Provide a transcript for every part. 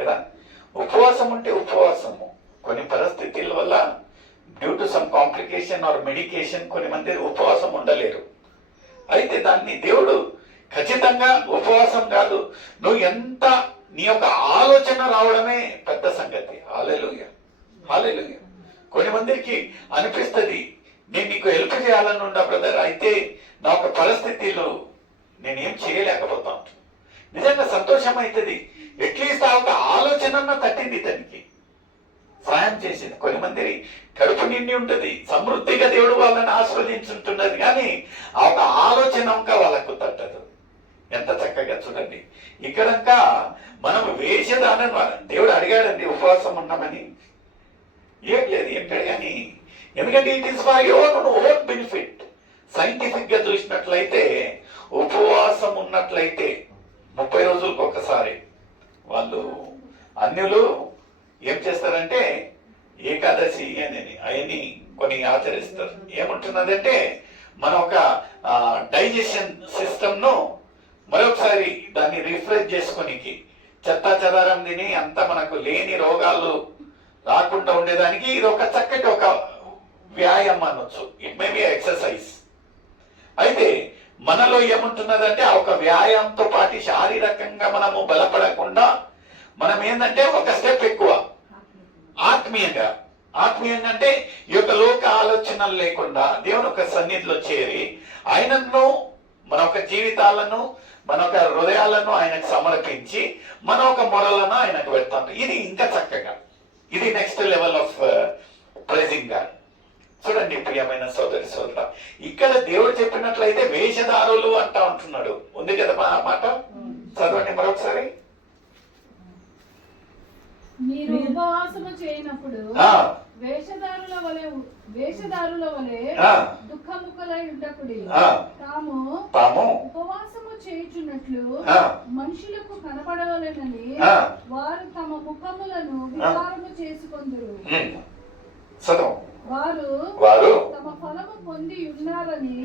కదా. ఉపవాసం ఉంటే ఉపవాసము కొన్ని పరిస్థితుల వల్ల due to some complication or medication కొన్ని మంది ఉపవాసం ఉండలేరు. అయితే దాన్ని దేవుడు ఖచ్చితంగా ఉపవాసం కాదు, నువ్వు ఎంత నీ యొక్క ఆలోచన రావడమే పెద్ద సంగతి. హల్లెలూయా, హల్లెలూయా. కొన్ని మందికి అనిపిస్తుంది నేను నీకు హెల్ప్ చేయాలని ఉండా బ్రదర్, అయితే నా ఒక పరిస్థితిలో నేనేం చేయలేకపోతాను. నిజంగా సంతోషం అవుతుంది, అట్లీస్ట్ ఆ ఒక ఆలోచన తట్టింది తనకి సాయం చేసింది. కొన్ని మంది కడుపు నిండి ఉంటుంది, సమృద్ధిగా దేవుడు వాళ్ళని ఆస్వాదించుంటున్నది, కానీ ఆ ఒక ఆలోచన ఇంకా వాళ్ళకు తట్టదు. ఎంత చక్కగా చూడండి. ఇక్కడంక మనం వేసేదానని దేవుడు అడిగాడండి ఉపవాసం ఉన్నామని, ఏం లేదు ఏంటాడు కానీ, ఎందుకంటే it is for your own benefit. Scientific గా చూసినట్లయితే ఉపవాసం ఉన్నట్లయితే 30 రోజులకు ఒకసారి వాళ్ళు అన్యులు ఏం చేస్తారంటే ఏకాదశి అని అవన్నీ కొన్ని ఆచరిస్తారు. ఏమంటున్నదంటే మన ఒక డైజెషన్ సిస్టమ్ ను మరొకసారి దాన్ని రిఫ్రెష్ చేసుకోనికి, చెత్తా చెదారం తిని అంత మనకు లేని రోగాలు రాకుండా ఉండేదానికి ఇది ఒక చక్కటి ఒక వ్యాయామం అనొచ్చు. It may be exercise. అయితే మనలో ఏముంటున్నదంటే ఆ ఒక వ్యాయామంతో పాటు శారీరకంగా మనము బలపడకుండా మనం ఏంటంటే ఒక స్టెప్ ఎక్కువ ఆత్మీయంగా అంటే ఈ యొక్క లోక ఆలోచనలు లేకుండా దేవుని ఒక సన్నిధిలో చేరి ఆయనను మన ఒక జీవితాలను మన ఒక హృదయాలను ఆయనకు సమర్పించి మన ఒక మొరలను ఆయనకు పెడతాం. ఇది ఇంకా చక్కగా, ఇది next level of pricing God. చూడండి ప్రియమైన సోదరి సోదర, ఇక్కడ దేవుడు చెప్పినట్లయితే వేషధారులు అంటా ఉంటున్నాడు, ఉంది కదా ఆ మాట. చదవండి మరొకసారి. మీరు ఉపవాసము చేయనప్పుడు వేషధారుల వలె దుఃఖముఖలై ఉండకుడి. తాము ఉపవాసము చేయుచున్నట్లు మనుషులకు కనపడవలెనని వారు తమ ముఖములను విచారము చేసుకొందురు. వారు తమ ఫలము పొంది ఉన్నారని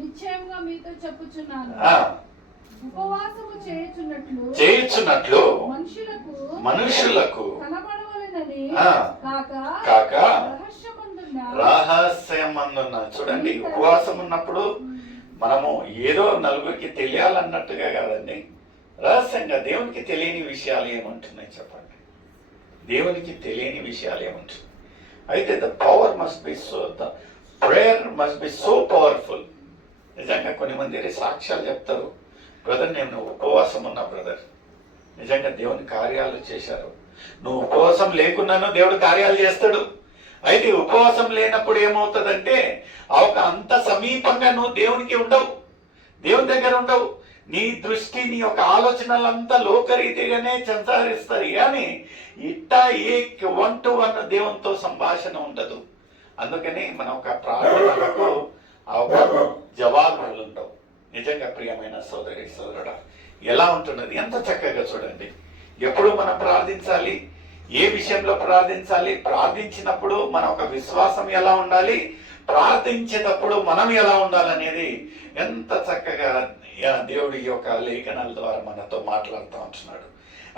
నిశ్చయంగా మీతో చెప్పుచున్నాను. ఉపవాసము చేయుచున్నట్లు మనుషులకు కనబడవలెనని కాక రహస్యమందున్న. చూడండి, ఉపవాసం ఉన్నప్పుడు మనము ఏదో నలుగురికి తెలియాలన్నట్టుగా కాదండి, రహస్యంగా దేవునికి తెలియని విషయాలు ఏముంటున్నాయి చెప్పండి. దేవునికి తెలియని విషయాలు ఏముంటున్నాయి. అయితే the power must be so, the prayer must be so powerful. నిజంగా కొన్ని మంది సాక్ష్యాలు చెప్తారు, బ్రదర్ నేను ఉపవాసం ఉన్నా బ్రదర్, నిజంగా దేవుని కార్యాలు చేశారు. నువ్వు ఉపవాసం లేకున్నాను దేవుడు కార్యాలు చేస్తాడు. అయితే ఉపవాసం లేనప్పుడు ఏమవుతుందంటే ఆ ఒక అంత సమీపంగా నువ్వు దేవునికి ఉండవు, దేవుని దగ్గర ఉండవు. నీ దృష్టి నీ యొక్క ఆలోచనలంతా లోకరీతిగానే సంసారిస్తారు, కానీ ఇట్టా ఏ 1-to-1 దేవునితో సంభాషణ ఉండదు. అందుకని మన ఒక ప్రార్థనలకు ఆ ఒక జవాబులు ఉండవు. నిజంగా ప్రియమైన సోదరి సోదరుడా, ఎలా ఉంటున్నది ఎంత చక్కగా చూడండి. ఎప్పుడు మనం ప్రార్థించాలి, ఏ విషయంలో ప్రార్థించాలి, ప్రార్థించినప్పుడు మన ఒక విశ్వాసం ఎలా ఉండాలి, ప్రార్థించేటప్పుడు మనం ఎలా ఉండాలనేది ఎంత చక్కగా దేవుడి యొక్క లేఖనాల ద్వారా మనతో మాట్లాడుతూ ఉంటున్నాడు.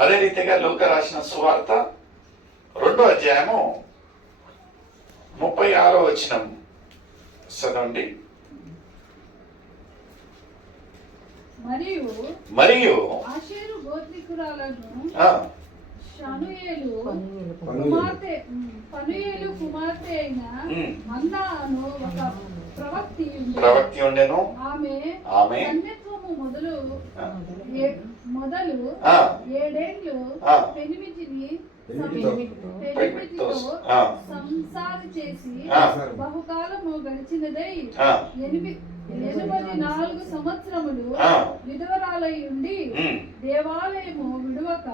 అదే రీతిగా లూకా రాసిన సువార్త 2వ అధ్యాయము 36వ వచనం చదవండి. మరియు ఆషేరు గోత్రికురాలను పనుయేలు కుమార్తె అయిన అన్నా అను ఒక ప్రవక్తి ఉండెను. ఆమె కన్యత్వము మొదలు 7 ఏళ్ళు పెనిమిటిని సంసారి చేసి బహుకాలము గడిచినదై 84 సంవత్సరములు విధవరాలై ఉండి దేవాలయము విడువక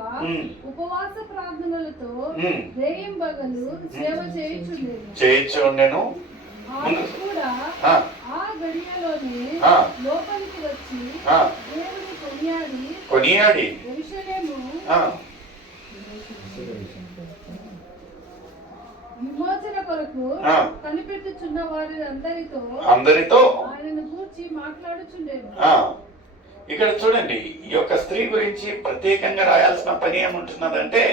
ఉపవాస ప్రార్థనలతో రేయింబగలు సేవ చేయుచుండెను. ఆమె కూడా ఆ గడియలోనే లోపలికి వచ్చి దేవుని కొనియాడి యెరూషలేము విమోచన కొరకు కనిపెట్టుచున్న వారి అందరితో ఆయనను గూర్చి మాట్లాడుచుండెను. ఇక్కడ చూడండి, ఈ యొక్క స్త్రీ గురించి ప్రత్యేకంగా రాయాల్సిన పని ఏముంటున్నదంటే,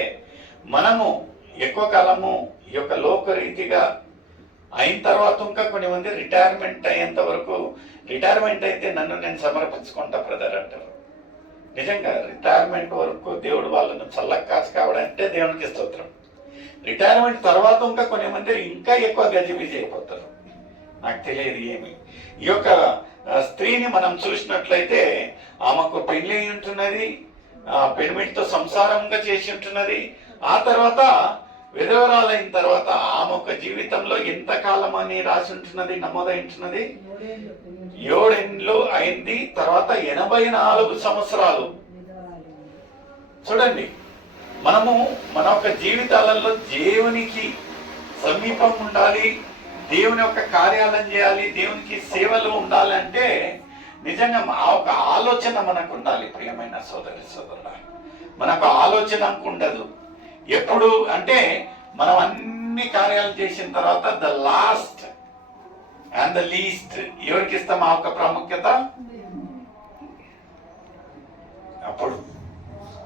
మనము ఎక్కువ కాలము ఈ యొక్క లోకరీతిగా అయిన తర్వాత ఇంకా కొన్ని మంది రిటైర్మెంట్ అయ్యేంత వరకు, రిటైర్మెంట్ అయితే నన్ను నేను సమర్పించుకుంటా బ్రదర్ అంటారు. నిజంగా రిటైర్మెంట్ వరకు దేవుడు వాళ్ళను చల్లగా కాచి కావడంటే దేవునికి స్తోత్రం. రిటైర్మెంట్ తర్వాత ఇంకా కొన్ని మంది ఇంకా ఎక్కువ గజిబిజి అయిపోతారు. నాకు తెలియదు ఏమి. ఈ యొక్క స్త్రీని మనం చూసినట్లయితే ఆమెకు పెళ్లి అయి ఉంటున్నది, పెనిమిటితో సంసారంగా చేసి ఉంటున్నది. ఆ తర్వాత విధవరాలైన తర్వాత ఆమె ఒక జీవితంలో ఎంతకాలం అని రాసి ఉంటున్నది, నమోదై ఉంటున్నది 7 ఏళ్ళు అయింది. తర్వాత 84 సంవత్సరాలు. చూడండి, మనము మన యొక్క జీవితాలలో దేవునికి సమీపం ఉండాలి, దేవుని యొక్క కార్యాలను చేయాలి, దేవునికి సేవలు ఉండాలంటే నిజంగా ఆ ఒక ఆలోచన మనకు ఉండాలి. ప్రియమైన సోదరి సోదరుల, మనకు ఆలోచన ఉండదు. ఎప్పుడు అంటే మనం అన్ని కార్యాలు చేసిన తర్వాత the last and the least ఎవరికి ఇస్తాం ఆ యొక్క ప్రాముఖ్యత?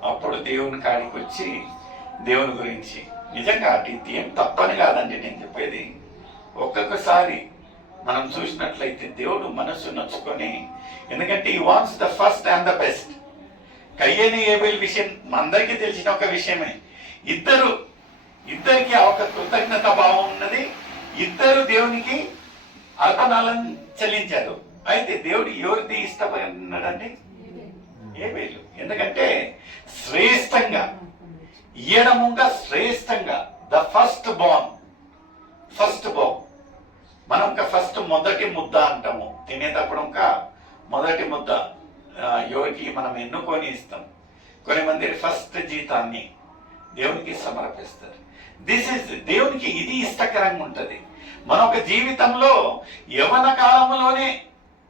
అప్పుడు దేవుని కాడికి వచ్చి దేవుని గురించి నిజంగా ఇది ఏం తప్పని కాదండి నేను చెప్పేది. ఒక్కొక్కసారి మనం చూసినట్లయితే దేవుడు మనస్సు నొచ్చుకొని, ఎందుకంటే ఈ wants the first and the best. కయ్యని ఏబేల్ విషయం అందరికీ తెలిసిన ఒక విషయమే. ఇద్దరికి ఆ ఒక కృతజ్ఞత భావం ఉన్నది. ఇద్దరు దేవునికి అర్పణాలను చెల్లించారు. అయితే దేవుడు ఎవరిది ఇష్టపడినాడండి? ఏబేలు. ఎందుకంటే శ్రేష్టంగా ఇయ్యడముగా శ్రేష్టంగా ద ఫస్ట్ బోర్న్. మనం ఇంకా మొదటి ముద్ద అంటాము. తినేటప్పుడు ఇంకా మొదటి ముద్ద ఎవరికి మనం ఎన్నుకొని ఇస్తాం. కొన్ని మంది ఫస్ట్ జీతాన్ని దేవునికి సమర్పిస్తారు. దేవునికి ఇది ఇష్టకరంగా ఉంటుంది. మన ఒక జీవితంలో యవ్వన కాలంలోనే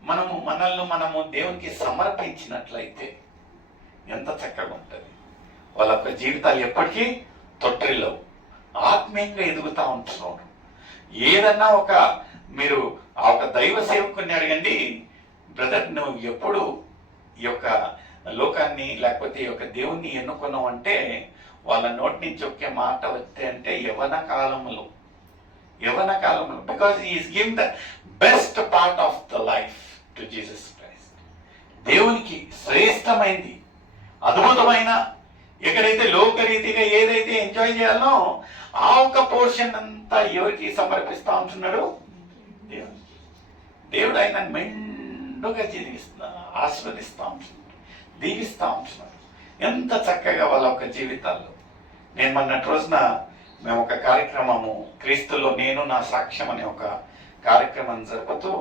మనము దేవునికి సమర్పించినట్లయితే ఎంత చక్కగా ఉంటుంది. వాళ్ళ యొక్క జీవితాలు ఎప్పటికీ తొట్టిల్లవు, ఆత్మీయంగా ఎదుగుతూ ఉంటున్నారు. ఏదన్నా మీరు ఆ ఒక దైవ సేవకుని అడగండి, బ్రదర్ నువ్వు ఎప్పుడు ఈ యొక్క లోకాన్ని లేకపోతే ఈ యొక్క దేవుణ్ణి ఎన్నుకున్నావు అంటే వాళ్ళ నోటి నుంచి ఒకే మాట వస్తే అంటే యవ్వన కాలంలో, because is give the best part of the life to Jesus Christ. దేవునికి శ్రేష్టమైంది, అద్భుతమైన, ఎక్కడైతే లోకరీతిగా ఏదైతే ఎంజాయ్ చేయాలో ఆ ఒక పోర్షన్ అంతా ఎవరికి సమర్పిస్తా ఉంటున్నాడు? దేవుడు ఆయన మెండుగా ఆశీర్వదిస్తూ ఉంటున్నాడు, దీవిస్తూ ఉంటున్నాడు. ఎంత చక్కగా వాళ్ళ ఒక జీవితాల్లో. నేను మొన్నటి రోజున మేము ఒక కార్యక్రమము, క్రీస్తులో నేను నా సాక్ష్యం అనే ఒక కార్యక్రమం జరుపుతూ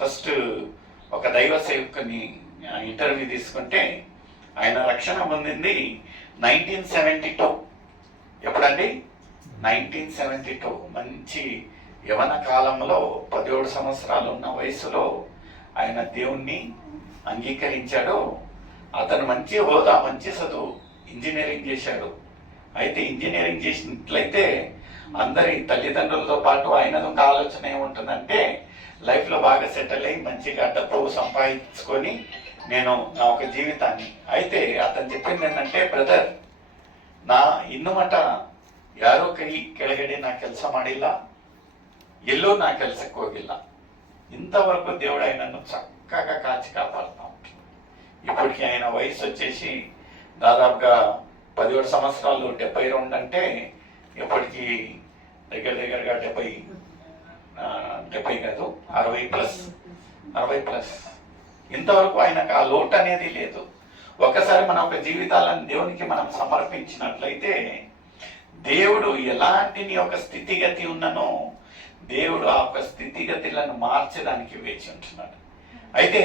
ఫస్ట్ ఒక దైవ సేవకుని ఇంటర్వ్యూ తీసుకుంటే ఆయన రక్షణ పొందింది 1972. ఎప్పుడండి? 1972. మంచి యవన కాలంలో 17 సంవత్సరాలు ఉన్న వయసులో ఆయన దేవుణ్ణి అంగీకరించాడు. అతను మంచి హోదా, మంచి చదువు, ఇంజనీరింగ్ చేశాడు. అయితే ఇంజనీరింగ్ చేసినట్లయితే అందరి తల్లిదండ్రులతో పాటు ఆయన ఒక ఆలోచన ఏముంటుందంటే లైఫ్లో బాగా సెటిల్ అయ్యి మంచిగా డబ్బు సంపాదించుకొని నేను నా ఒక జీవితాన్ని. అయితే అతను చెప్పింది ఏంటంటే, బ్రదర్ ನಾ ಇನ್ನು ಮಟ ಯಾರೋ ಕೈ ಕೆಳಗಡೆ ನಾ ಕೆಲಸ ಮಾಡಿಲ್ಲ, ಎಲ್ಲೋ ನಾ ಕೆಲಸಕ್ಕೆ ಹೋಗಿಲ್ಲ. ఇంతవరకు దేవుడు ఆయనను చక్కగా కాచి కాపాడుతూ ఉంటాడు. ఇప్పటికీ ఆయన వయసు వచ్చేసి దాదాపుగా 17 సంవత్సరాలు, 72 అంటే ఇప్పటికీ దగ్గరగా 70 కాదు 60 ప్లస్. ఇంతవరకు ఆయనకు ఆ లోటు అనేది లేదు. ఒక్కసారి మన ఒక జీవితాలను దేవునికి మనం సమర్పించినట్లయితే దేవుడు ఎలాంటి నీ ఒక స్థితిగతి ఉన్ననో దేవుడు ఆ యొక్క స్థితిగతులను మార్చడానికి వేచి ఉంటున్నాడు. అయితే